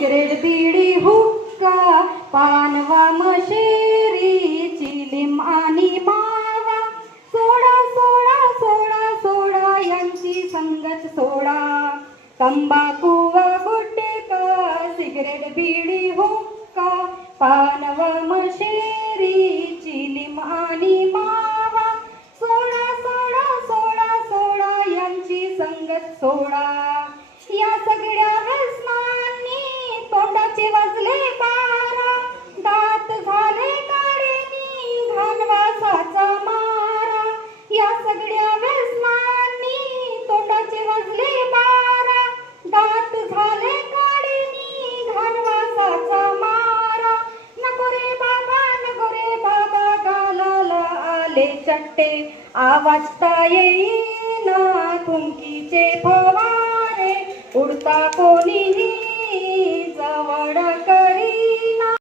cigarette बीडी हुक्का पानवा मशेरी चिलीम आणि मावा सोडा सोडा सोडा सोडा यांची संगत सोडा तंबाखू व गुटखा सिगरेट बीडी हुक्का पानवा मशेरी चिलीम आणि मावा सोडा सोडा सोडा सोडा यांची संगत सोडा या सगळ्या व्यसनांनी तोंडाचे वाजले बारा दात झाले काढेनी घाणवासाचा मारा या सगळ्या व्यसनांनी तोंडाचे वाजले बारा दात झाले काढेनी घाणवासाचा मारा नको रे बाबा गालाला आले चट्टे आवाजता येईना थुंकीचे फवारे उडता कोणीही